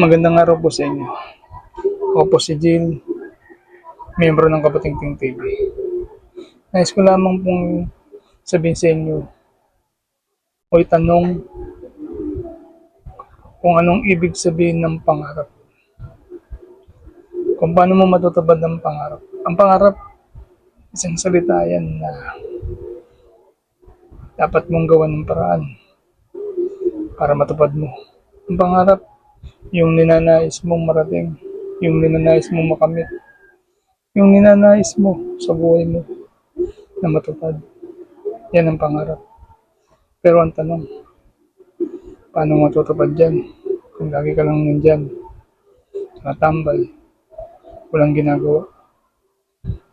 Magandang araw po sa inyo. Ako po si Jill, miyembro ng Kapatingting TV. Nais ko lamang pong sabihin sa inyo o itanong kung anong ibig sabihin ng pangarap. Kung paano mo matutupad ang pangarap. Ang pangarap, isang salita yan na dapat mong gawan ng paraan para matupad mo. Ang pangarap, yung ninanais mong marating, yung ninanais mong makamit, yung ninanais mo sa buhay mo na matupad. Yan ang pangarap. Pero ang tanong, paano matutupad dyan kung lagi ka lang nandyan, natambay, walang ginagawa.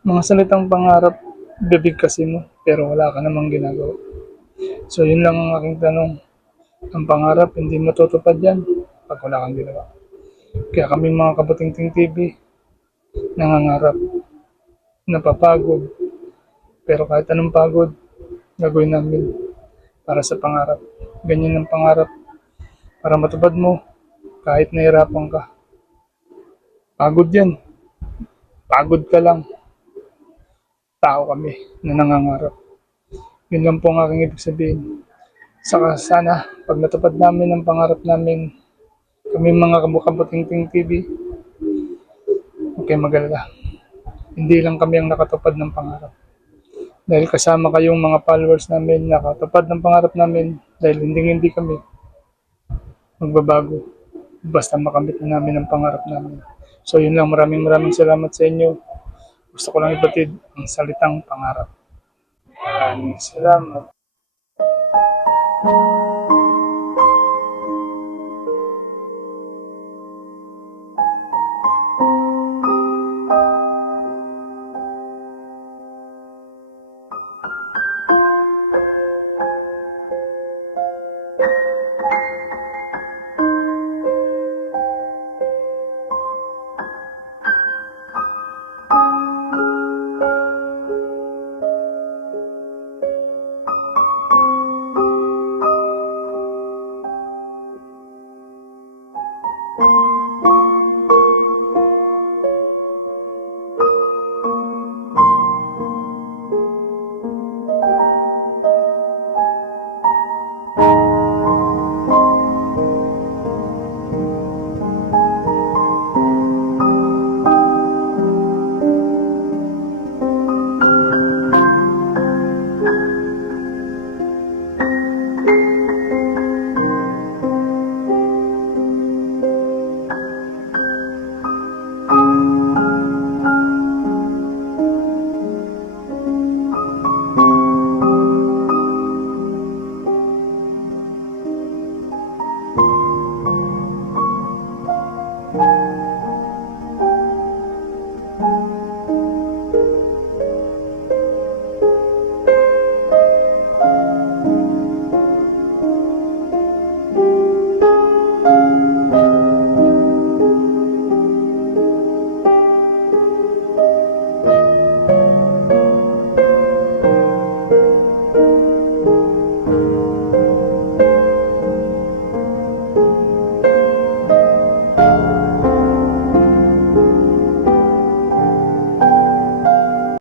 Mga salitang pangarap, bibig kasi mo, pero wala ka namang ginagawa. So yun lang ang aking tanong. Ang pangarap, hindi matutupad yan pag wala kang ginawa. Kaya kami mga Kabatingting TV, nangangarap, napapagod, pero kahit anong pagod, gagawin namin para sa pangarap. Ganyan ang pangarap. Para matupad mo, kahit nahirapan ka. Pagod yan. Pagod ka lang. Tao kami na nangangarap. Yun lang po ang aking ibig sabihin. Saka sana, pag natupad namin ang pangarap namin, kami mga kabukabutingting TV, okay magalala. Hindi lang kami ang nakatupad ng pangarap. Dahil kasama kayong mga followers namin, nakatupad ng pangarap namin, dahil hindi hindi kami magbabago. Basta makamit na namin ang pangarap namin. So yun lang, maraming maraming salamat sa inyo. Gusto ko lang ibatid ang salitang pangarap. Maraming salamat. Thank